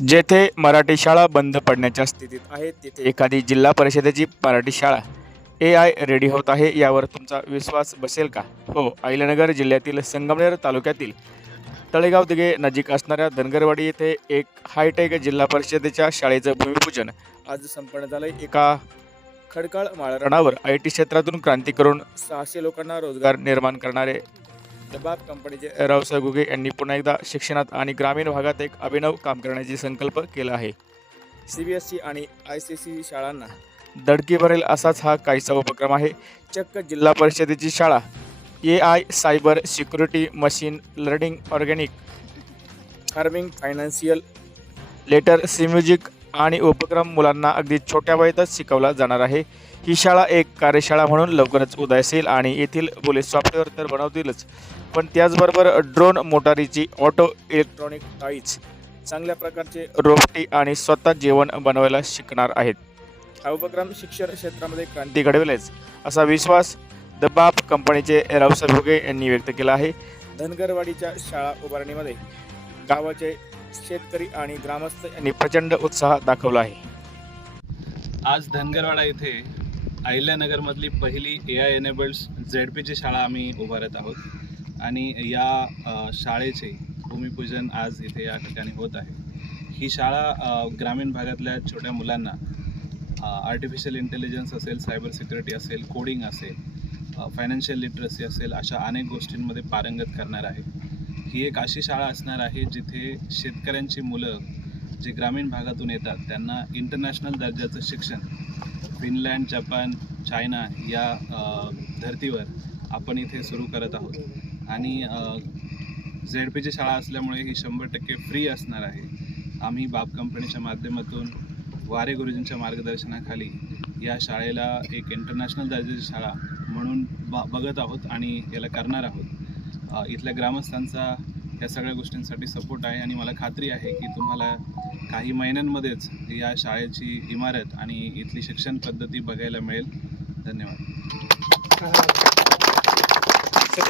जेथे मराठी शाळा बंद पडण्याच्या स्थितीत आहे तिथे एखादी जिल्हा परिषदेची मराठी शाळा AI रेडी होत आहे यावर तुमचा विश्वास बसेल का? हो, अहिल्यानगर जिल्ह्यातील संगमनेर तालुक्यातील तळेगाव दिघे नजीक असणाऱ्या धनगरवाडी येथे एक हायटेक जिल्हा परिषदेच्या शाळेचं भूमिपूजन आज संपन्न झालंय. एका खडकाळ माळरानावर IT क्षेत्रातून क्रांती करून 600 लोकांना रोजगार निर्माण करणारे दबाब कंपनीचे रावसाहेब घुगे यांनी पुन्हा एकदा शिक्षणात आणि ग्रामीण भागात एक अभिनव काम करण्याची संकल्प केला आहे. CBSE आणि ICSE शाळांना दडकी भरेल असाच हा काहीसा उपक्रम आहे. चक्क जिल्हा परिषदेची शाळा AI, cyber security, machine learning, organic farming, financial literacy, music आणि उपक्रम मुलांना अगदी छोट्या वयातच शिकवला जाणार आहे. ही शाळा एक कार्यशाळा म्हणून लवकरच उदयास येईल आणि येथील पोलीस सॉफ्टवेअर तर बनवतीलच, पण त्याचबरोबर ड्रोन, मोटारीची, ऑटो, इलेक्ट्रॉनिक टॉईज, चांगल्या प्रकारचे रोबोटी आणि स्वतः जेवण बनवायला शिकणार आहेत. हा उपक्रम शिक्षण क्षेत्रामध्ये क्रांती घडवेलच असा विश्वास दबाब कंपनीचे रावसाहेब घुगे यांनी व्यक्त केला आहे. धनगरवाडीच्या शाळा उभारणीमध्ये गावाचे शेतकरी आणि ग्रामस्थ यांनी प्रचंड उत्साह दाखवला आहे. आज धनगरवाडा येथे अहिल्यानगरमधली पहिली AI एनेबल्ड ZPची शाळा आम्ही उभारत आहोत आणि या शाळेचे भूमिपूजन आज इथे या ठिकाणी होत आहे. ही शाळा ग्रामीण भागातल्या छोट्या मुलांना आर्टिफिशियल इंटेलिजन्स असेल, सायबर सिक्युरिटी असेल, कोडिंग असेल, फायनान्शियल लिटरसी असेल, अशा अनेक गोष्टींमध्ये पारंगत करणार आहे. ही एक अशी शाळा असणार आहे जिथे शेतकऱ्यांची मुलं जे ग्रामीण भागातून येतात त्यांना इंटरनॅशनल दर्जाचं शिक्षण फिनलँड, जपान, चायना या धर्तीवर आपण इथे सुरू करत आहोत. आणि ZPची शाळा असल्यामुळे ही 100% फ्री असणार आहे. आम्ही बाप कंपनीच्या माध्यमातून वारे गुरुजींच्या मार्गदर्शनाखाली या शाळेला एक इंटरनॅशनल दर्जाची शाळा म्हणून बघत आहोत आणि याला करणार आहोत. इथल्या ग्रामस्थांचा या सगळ्या गोष्टींसाठी सपोर्ट आहे आणि मला खात्री आहे की तुम्हाला काही महिन्यांमध्येच या शाळेची इमारत आणि इथली शिक्षण पद्धती बघायला मिळेल. धन्यवाद.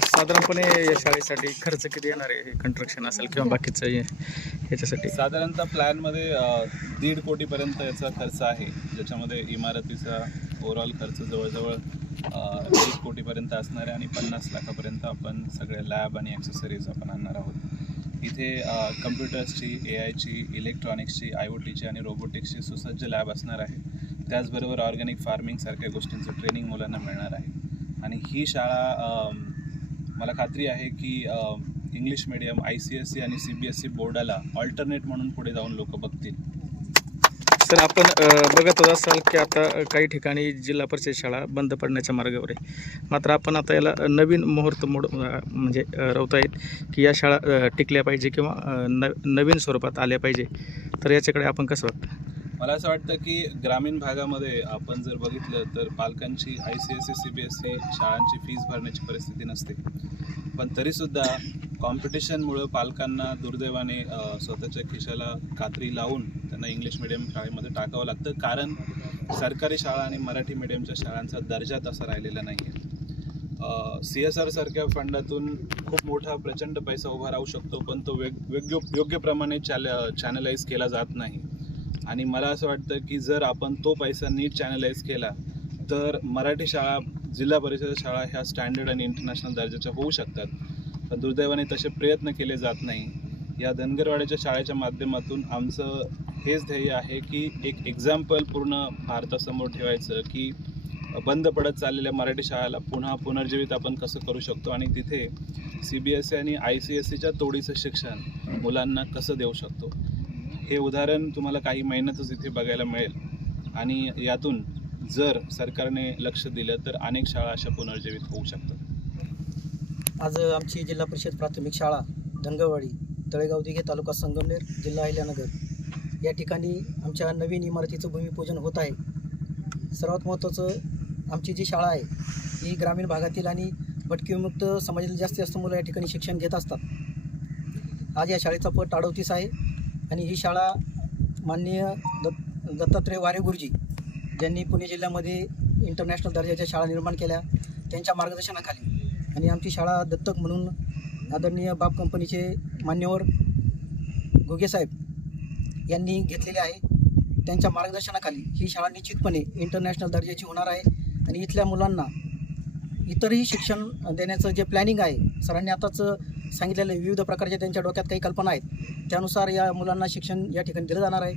साधारणपणे या शाळेसाठी खर्च किती येणार आहे? कंस्ट्रक्शन असेल किंवा बाकीचं याच्यासाठी साधारणतः प्लॅनमध्ये 1.5 कोटीपर्यंत याचा खर्च आहे, ज्याच्यामध्ये इमारतीचा ओव्हरऑल खर्च जवळजवळ 1 कोटीपर्यंत असणार आहे आणि 50 लाखापर्यंत आपण सगळे लॅब आणि ॲक्सेसरीज आपण आणणार आहोत. इथे कम्प्युटर्सची, AIची, इलेक्ट्रॉनिक्सची, IoTची आणि रोबोटिक्सची सुसज्ज लॅब असणार आहे. त्याचबरोबर ऑर्गॅनिक फार्मिंगसारख्या गोष्टींचं ट्रेनिंग मुलांना मिळणार आहे. आणि ही शाळा मला खात्री आहे की इंग्लिश मीडियम, ICSE आणि CBSE बोर्डाला ऑल्टरनेट म्हणून पुढे जाऊन लोक बघतील. सर, आपण बघत असाल की आता काही ठिकाणी जिल्हा परिषद शाळा बंद पडण्याच्या मार्गावर आहे, मात्र आपण आता याला नवीन मुहूर्त म्हणजे रवतायत की या शाळा टिकल्या पाहिजे किंवा नवीन स्वरूपात आल्या पाहिजे, तर याच्याकडे आपण कसं वाटतं? मला असं वाटतं की ग्रामीण भागामध्ये आपण जर बघितलं तर पालकांची ICSE, CBSE शाळांची फीस भरण्याची परिस्थिती नसते, पण तरीसुद्धा कॉम्पिटिशनमुळं पालकांना दुर्दैवाने स्वतःच्या खिशाला कात्री लावून त्यांना इंग्लिश मिडियम शाळेमध्ये टाकावं लागतं, कारण सरकारी शाळा आणि मराठी मीडियमच्या शाळांचा दर्जा तसा राहिलेला नाही आहे. CSR सारख्या फंडातून खूप मोठा प्रचंड पैसा उभा राहू शकतो, पण तो योग्य प्रमाणे चॅनलाइज केला जात नाही. आणि मला असं वाटतं की जर आपण तो पैसा नीट चॅनलाइज केला तर मराठी शाळा, जिल्हा परिषद शाळा ह्या स्टँडर्ड आणि इंटरनॅशनल दर्जाच्या होऊ शकतात, पण दुर्दैवाने तसे प्रयत्न केले जात नाही. या धनगरवाड्याच्या शाळेच्या माध्यमातून आमचं हेच ध्येय आहे की एक एक्झाम्पल पूर्ण भारतासमोर ठेवायचं की बंद पडत चाललेल्या मराठी शाळेला पुन्हा पुनर्जीवित आपण कसं करू शकतो आणि तिथे CBSE आणि ICSEच्या तोडीचं शिक्षण मुलांना कसं देऊ शकतो, हे उदाहरण तुम्हाला काही महिन्यातच इथे बघायला मिळेल. आणि यातून जर सरकारने लक्ष दिलं तर अनेक शाळा अशा पुनर्जीवित होऊ शकतात. आज आमची जिल्हा परिषद प्राथमिक शाळा धनगरवाडी, तळेगाव दिघे, तालुका संगमनेर, जिल्हा अहिल्यानगर या ठिकाणी आमच्या नवीन इमारतीचं भूमिपूजन होत आहे. सर्वात महत्त्वाचं, आमची जी शाळा आहे ही ग्रामीण भागातील आणि भटकीविमुक्त समाजातील जास्तीत जास्त मुलं या ठिकाणी शिक्षण घेत असतात. आज या शाळेचा पट 38 आहे आणि ही शाळा माननीय दत्तात्रय वारे गुरुजी ज्यांनी पुणे जिल्ह्यामध्ये इंटरनॅशनल दर्जाच्या शाळा निर्माण केल्या, त्यांच्या मार्गदर्शनाखाली आणि आमची शाळा दत्तक म्हणून आदरणीय बाप कंपनीचे मान्यवर घुगे साहेब यांनी घेतलेली आहे. त्यांच्या मार्गदर्शनाखाली ही शाळा निश्चितपणे इंटरनॅशनल दर्जाची होणार आहे आणि इथल्या मुलांना इतरही शिक्षण देण्याचं जे प्लॅनिंग आहे, सरांनी आताच सांगितलेलं आहे, विविध प्रकारच्या त्यांच्या डोक्यात काही कल्पना आहेत, त्यानुसार या मुलांना शिक्षण या ठिकाणी दिलं जाणार आहे.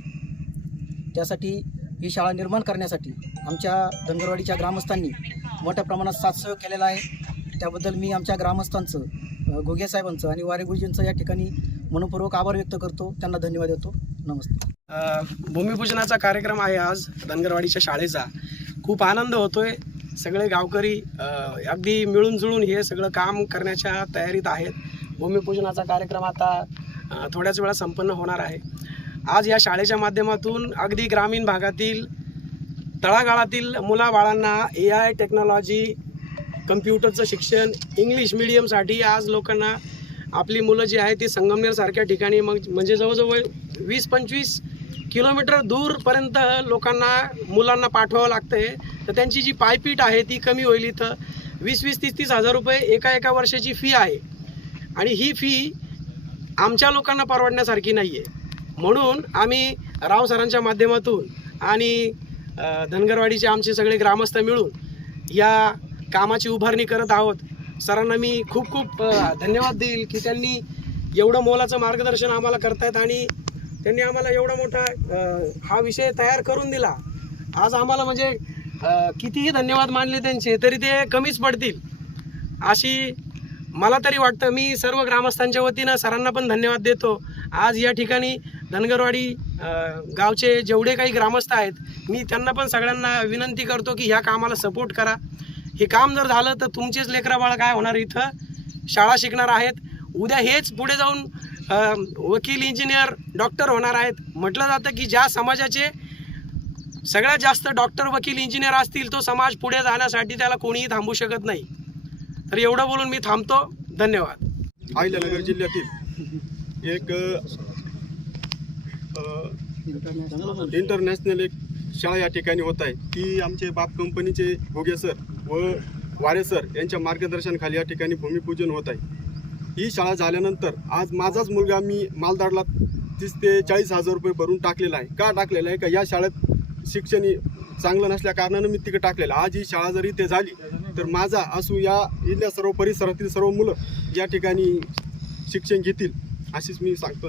त्यासाठी ही शाळा निर्माण करण्यासाठी आमच्या धनगरवाडीच्या ग्रामस्थांनी मोठ्या प्रमाणात साथसहयोग केलेला आहे. त्याबद्दल मी आमच्या ग्रामस्थांचं, घोगे साहेबांचं आणि वारे गुरुजींचं या ठिकाणी मनपूर्वक आभार व्यक्त करतो. त्यांना धन्यवाद देतो. नमस्ते. भूमिपूजनाचा कार्यक्रम आहे आज धनगरवाडीच्या शाळेचा. खूप आनंद होतोय. सगळे गावकरी अगदी मिळून जुळून हे सगळं काम करण्याच्या तयारीत आहेत. भूमिपूजनाचा कार्यक्रम आता थोड्याच वेळा संपन्न होणार आहे. आज या शाळेच्या माध्यमातून अगदी ग्रामीण भागातील तळागाळातील मुलाबाळांना AI टेक्नॉलॉजी, कम्प्युटरचं शिक्षण, इंग्लिश मिडियमसाठी आज लोकांना आपली मुलं जी आहेत ती संगमनेरसारख्या ठिकाणी म्हणजे जवळजवळ 20-25 किलोमीटर दूरपर्यंत मुलांना पाठवावं लागतं आहे. तर त्यांची जी पायपीट आहे ती कमी होईल. इथं 20-20, 30-30 हजार रुपये एका वर्षाची फी आहे आणि ही फी आमच्या लोकांना परवडण्यासारखी नाही आहे. म्हणून आम्ही राव सरांच्या माध्यमातून आणि धनगरवाडीचे आमचे सगळे ग्रामस्थ मिळून या कामाची उभारणी करत आहोत. सरांना मी खूप खूप धन्यवाद देईल की त्यांनी एवढं मोलाचं मार्गदर्शन आम्हाला करतायत आणि त्यांनी आम्हाला एवढा मोठा हा विषय तयार करून दिला. आज आम्हाला म्हणजे कितीही धन्यवाद मानले त्यांचे तरी ते कमीच पडतील अशी मला तरी वाटतं. मी सर्व ग्रामस्थांच्या वतीनं सरांना पण धन्यवाद देतो. आज या ठिकाणी धनगरवाडी गावचे जेवढे काही ग्रामस्थ आहेत मी त्यांना पण सगळ्यांना विनंती करतो की ह्या कामाला सपोर्ट करा. हे काम जर झालं तर तुमचेच लेकराबाळ काय होणार, इथं शाळा शिकणार आहेत. उद्या हेच पुढे जाऊन वकील, इंजिनियर, डॉक्टर होणार आहेत. म्हटलं जातं की ज्या समाजाचे सगळ्यात जास्त डॉक्टर, वकील, इंजिनियर असतील तो समाज पुढे जाण्यासाठी त्याला कोणीही थांबू शकत नाही. तर एवढं बोलून मी थांबतो. धन्यवाद. अहिल्यानगर जिल्ह्यातील एक इंटरनॅशनल एक शाळा या ठिकाणी होत आहे. ती आमचे बाप कंपनीचे घोगे सर व वारे सर यांच्या मार्गदर्शनाखाली या ठिकाणी भूमिपूजन होत आहे. ही शाळा झाल्यानंतर आज माझाच मुलगा मी मालदाडला 30 ते 40 हजार रुपये भरून टाकलेला आहे. का टाकलेला आहे? का या शाळेत शिक्षण चांगलं नसल्या कारणानं मी तिकडे टाकलेलं. आज ही शाळा जर इथे झाली तर माझा असू या इथल्या सर्व परिसरातील सर्व मुलं या ठिकाणी शिक्षण घेतील अशीच मी सांगतो.